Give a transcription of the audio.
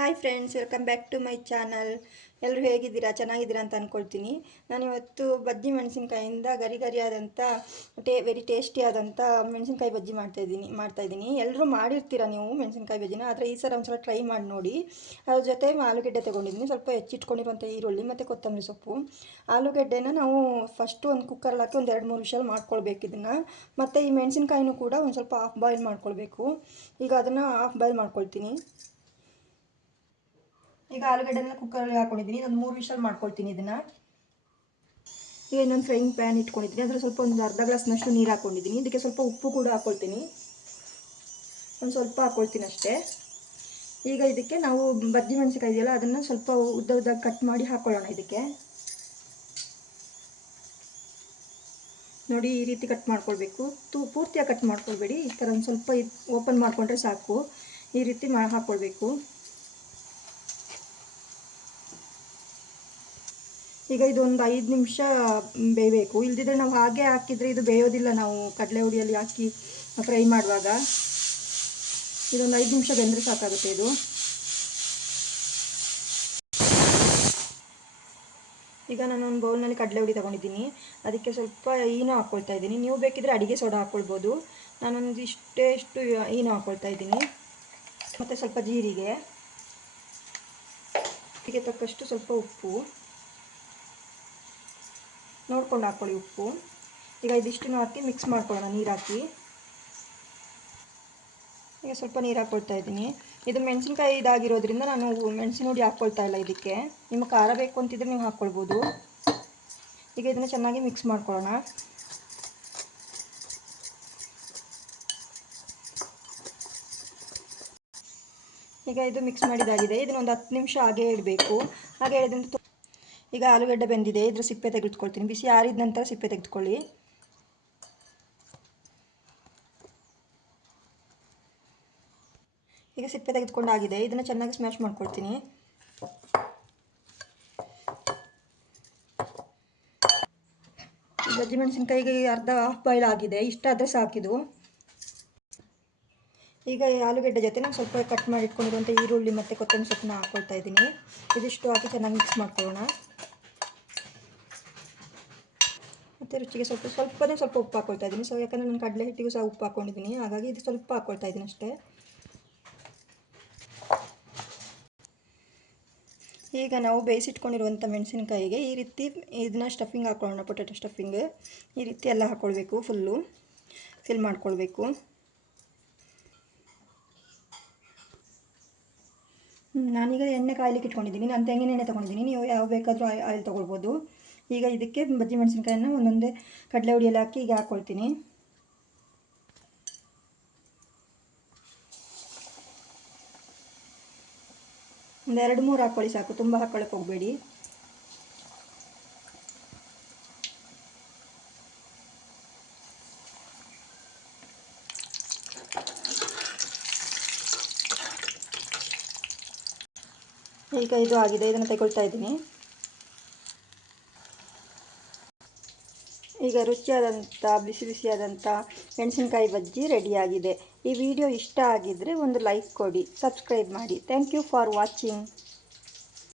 Hi friends welcome back to my channel ಎಲ್ಲರೂ ಹೇಗಿದ್ದೀರಾ? ಚೆನ್ನಾಗಿದ್ದೀರಾ ಅಂತ ಅಂದ್ಕೊಳ್ತೀನಿ ನಾನಿವತ್ತು ಬಜ್ಜಿ ಮೆಣಸಿನ್ಕಾಯಿಂದ ಗರಿ ಗರಿಯಾದಂಥ ಟೇ ವೆರಿ ಟೇಸ್ಟಿಯಾದಂಥ ಮೆಣಸಿನ್ಕಾಯಿ ಬಜ್ಜಿ ಮಾಡ್ತಾ ಮಾಡ್ತಾಯಿದ್ದೀನಿ ಮಾಡ್ತಾಯಿದ್ದೀನಿ ಎಲ್ಲರೂ ಮಾಡಿರ್ತೀರ ನೀವು ಮೆಣಸಿನ್ಕಾಯಿ ಬಜ್ಜಿನ? ಆದರೆ ಈ ಸಲ ಒಂದ್ಸಲ ಟ್ರೈ ಮಾಡಿ ನೋಡಿ. ಅದ್ರ ಜೊತೆ ಆಲೂಗೆಡ್ಡೆ ತೊಗೊಂಡಿದ್ದೀನಿ. ಸ್ವಲ್ಪ ಹೆಚ್ಚಿಟ್ಕೊಂಡಿರುವಂಥ ಈರುಳ್ಳಿ ಮತ್ತು ಕೊತ್ತಂಬರಿ ಸೊಪ್ಪು. ಆಲೂಗೆಡ್ಡೆನ ನಾವು ಫಸ್ಟು ಒಂದು ಕುಕ್ಕರಲ್ಲಿ ಹಾಕಿ ಒಂದು ಎರಡು ಮೂರು ವಿಷಲ್ ಮಾಡ್ಕೊಳ್ಬೇಕು ಇದನ್ನು. ಮತ್ತು ಈ ಮೆಣಸಿನ್ಕಾಯಿನೂ ಕೂಡ ಒಂದು ಸ್ವಲ್ಪ ಹಾಫ್ ಬಾಯ್ಲ್ ಮಾಡ್ಕೊಳ್ಬೇಕು. ಈಗ ಅದನ್ನು ಹಾಫ್ ಬಾಯ್ಲ್ ಮಾಡ್ಕೊಳ್ತೀನಿ. ಈಗ ಆಲೂಗಡ್ಡೆನ ಕುಕ್ಕರಲ್ಲಿ ಹಾಕೊಂಡಿದ್ದೀನಿ. ಒಂದು ಮೂರು ವಿಷಲ್ ಮಾಡ್ಕೊಳ್ತೀನಿ ಇದನ್ನು. ಈಗ ಇನ್ನೊಂದು ಫ್ರೈಯಿಂಗ್ ಪ್ಯಾನ್ ಇಟ್ಕೊಂಡಿದ್ದೀನಿ. ಅದರಲ್ಲಿ ಸ್ವಲ್ಪ ಒಂದು ಅರ್ಧ ಗ್ಲಾಸ್ನಷ್ಟು ನೀರು ಹಾಕ್ಕೊಂಡಿದ್ದೀನಿ ಇದಕ್ಕೆ ಸ್ವಲ್ಪ ಉಪ್ಪು ಕೂಡ ಹಾಕ್ಕೊಳ್ತೀನಿ ಒಂದು ಸ್ವಲ್ಪ ಹಾಕ್ಕೊಳ್ತೀನಿ ಅಷ್ಟೇ. ಈಗ ಇದಕ್ಕೆ ನಾವು ಬಜ್ಜಿ ಮೆಣಸಿಕಾಯಿ ಇದೆಯಲ್ಲ, ಅದನ್ನು ಸ್ವಲ್ಪ ಉದ್ದ ಉದ್ದ ಕಟ್ ಮಾಡಿ ಹಾಕ್ಕೊಳ್ಳೋಣ ಇದಕ್ಕೆ. ನೋಡಿ, ಈ ರೀತಿ ಕಟ್ ಮಾಡ್ಕೊಳ್ಬೇಕು. ತು, ಪೂರ್ತಿಯಾಗಿ ಕಟ್ ಮಾಡ್ಕೊಳ್ಬೇಡಿ. ಈ ಥರ ಒಂದು ಸ್ವಲ್ಪ ಓಪನ್ ಮಾಡಿಕೊಂಡ್ರೆ ಸಾಕು. ಈ ರೀತಿ ಮಾ ಹಾಕ್ಕೊಳ್ಬೇಕು ಈಗ ಇದೊಂದು ಐದು ನಿಮಿಷ ಬೇಯಬೇಕು. ಇಲ್ದಿದ್ರೆ ನಾವು ಹಾಗೆ ಹಾಕಿದರೆ ಇದು ಬೇಯೋದಿಲ್ಲ ನಾವು ಕಡಲೆ ಹುಡಿಯಲ್ಲಿ ಹಾಕಿ ಫ್ರೈ ಮಾಡುವಾಗ. ಇದೊಂದು ಐದು ನಿಮಿಷ ಬೆಂದರೆ ಸಾಕಾಗುತ್ತೆ ಇದು. ಈಗ ನಾನು ಒಂದು ಬೌಲ್ನಲ್ಲಿ ಕಡಲೆ ಹುಡಿ ತೊಗೊಂಡಿದ್ದೀನಿ. ಅದಕ್ಕೆ ಸ್ವಲ್ಪ ಈನೋ ಹಾಕ್ಕೊಳ್ತಾ ಇದ್ದೀನಿ. ನೀವು ಬೇಕಿದ್ರೆ ಅಡುಗೆ ಸೋಡಾ ಹಾಕ್ಕೊಳ್ಬೋದು ನಾನೊಂದು ಇಷ್ಟೇ ಇಷ್ಟು ಈನೋ ಹಾಕ್ಕೊಳ್ತಾ ಇದ್ದೀನಿ. ಮತ್ತು ಸ್ವಲ್ಪ ಜೀರಿಗೆ. ಅದಕ್ಕೆ ತಕ್ಕಷ್ಟು ಸ್ವಲ್ಪ ಉಪ್ಪು. ನೋಡ್ಕೊಂಡು ಹಾಕ್ಕೊಳ್ಳಿ ಉಪ್ಪು. ಈಗ ಇದಿಷ್ಟನ್ನು ಹಾಕಿ ಮಿಕ್ಸ್ ಮಾಡ್ಕೊಳ್ಳೋಣ ನೀರು ಹಾಕಿ ಈಗ ಸ್ವಲ್ಪ ನೀರು ಹಾಕ್ಕೊಳ್ತಾ ಇದ್ದೀನಿ. ಇದು ಮೆಣಸಿನ್ಕಾಯಿ ಇದಾಗಿರೋದ್ರಿಂದ ನಾನು ಮೆಣಸಿನ ಹುಡಿ ಹಾಕ್ಕೊಳ್ತಾ ಇಲ್ಲ ಇದಕ್ಕೆ. ನಿಮಗೆ ಖಾರ ಬೇಕು ಅಂತಿದ್ರೆ ನೀವು ಹಾಕ್ಕೊಳ್ಬೋದು ಈಗ ಇದನ್ನು ಚೆನ್ನಾಗಿ ಮಿಕ್ಸ್ ಮಾಡ್ಕೊಳ್ಳೋಣ. ಈಗ ಇದು ಮಿಕ್ಸ್ ಮಾಡಿದಾಗಿದೆ. ಇದನ್ನೊಂದು ಹತ್ತು ನಿಮಿಷ ಹಾಗೆ ಇಡಬೇಕು. ಹಾಗೆ ಹೇಳಿದ್ರಿಂದ ಈಗ ಆಲೂಗಡ್ಡೆ ಬೆಂದಿದೆ, ಇದ್ರ ಸಿಪ್ಪೆ ತೆಗೆದುಕೊಳ್ತೀನಿ. ಬಿಸಿ ಆರಿದ ನಂತರ ಸಿಪ್ಪೆ ತೆಗೆದುಕೊಳ್ಳಿ. ಈಗ ಸಿಪ್ಪೆ ತೆಗೆದುಕೊಂಡಾಗಿದೆ. ಇದನ್ನು ಚೆನ್ನಾಗಿ ಸ್ಮ್ಯಾಶ್ ಮಾಡ್ಕೊಳ್ತೀನಿ ಗಜ್ಜಿ ಮೆಣಸಿನ್ಕಾಯಿಗೆ ಅರ್ಧ ಹಾಫ್ ಬಾಯ್ಲ್ ಆಗಿದೆ. ಇಷ್ಟಾದರೆ ಸಾಕಿದು ಈಗ ಆಲೂಗಡ್ಡೆ ಜೊತೆ ನಾನು ಸ್ವಲ್ಪ ಕಟ್ ಮಾಡಿ ಇಟ್ಕೊಂಡಿರುವಂಥ ಈರುಳ್ಳಿ ಮತ್ತು ಕೊತ್ತಂಬರಿ ಸೊಪ್ಪನ್ನ ಹಾಕ್ಕೊಳ್ತಾ ಇದ್ದೀನಿ. ಇದಿಷ್ಟು ಹಾಕಿ ಚೆನ್ನಾಗಿ ಮಿಕ್ಸ್ ಮಾಡ್ಕೊಳ್ಳೋಣ. ಮತ್ತು ರುಚಿಗೆ ಸ್ವಲ್ಪ ಸ್ವಲ್ಪನೇ ಸ್ವಲ್ಪ ಉಪ್ಪು ಹಾಕ್ಕೊಳ್ತಾ ಇದ್ದೀನಿ. ಸೊ ಯಾಕಂದರೆ ನಾನು ಕಡಲೆ ಹಿಟ್ಟಿಗೂ ಸಹ ಉಪ್ಪು ಹಾಕ್ಕೊಂಡಿದ್ದೀನಿ ಹಾಗಾಗಿ ಇದು ಸ್ವಲ್ಪ ಹಾಕ್ಕೊಳ್ತಾ ಇದ್ದೀನಿ ಅಷ್ಟೇ. ಈಗ ನಾವು ಬೇಯಿಸಿಟ್ಕೊಂಡಿರುವಂಥ ಮೆಣಸಿನ್ಕಾಯಿಗೆ ಈ ರೀತಿ ಇದನ್ನ ಸ್ಟಫಿಂಗ್ ಹಾಕ್ಕೊಳ್ಳೋಣ ಪೊಟ್ಯಾಟೊ ಸ್ಟಫಿಂಗ್ ಈ ರೀತಿ ಎಲ್ಲ ಹಾಕ್ಕೊಳ್ಬೇಕು ಫುಲ್ಲು ಫಿಲ್ ಮಾಡ್ಕೊಳ್ಬೇಕು. ನಾನೀಗ ಎಣ್ಣೆ ಕಾಯ್ಲಿಕ್ಕೆ ಇಟ್ಕೊಂಡಿದ್ದೀನಿ. ನಾನು ತೆಂಗಿನ ಎಣ್ಣೆ ತೊಗೊಂಡಿದ್ದೀನಿ. ನೀವು ಯಾವ ಬೇಕಾದರೂ ಆಯಿಲ್ ತೊಗೊಳ್ಬೋದು. ಈಗ ಇದಕ್ಕೆ ಬಜ್ಜಿ ಮೆಣಸಿನ್ಕಾಯನ್ನ ಒಂದೊಂದೇ ಕಡಲೆ ಹುಡಿಯಲ್ಲಿ ಹಾಕಿ ಈಗ ಹಾಕ್ಕೊಳ್ತೀನಿ ಒಂದು ಎರಡು ಮೂರು ಹಾಕ್ಕೊಳ್ಳಿ ಸಾಕು, ತುಂಬ ಹಾಕ್ಕೊಳ್ಳೋಕೆ ಹೋಗಬೇಡಿ. ಈಗ ಇದು ಆಗಿದೆ, ಇದನ್ನು ತೆಗೊಳ್ತಾ ಇದ್ದೀನಿ. ಈಗ ರುಚಿಯಾದಂಥ, ಬಿಸಿ ಬಿಸಿಯಾದಂಥ ಮೆಣಸಿನ್ಕಾಯಿ ಬಜ್ಜಿ ರೆಡಿಯಾಗಿದೆ. ಈ ವಿಡಿಯೋ ಇಷ್ಟ ಆಗಿದ್ದರೆ ಒಂದು ಲೈಕ್ ಕೊಡಿ, ಸಬ್ಸ್ಕ್ರೈಬ್ ಮಾಡಿ. Thank you for watching.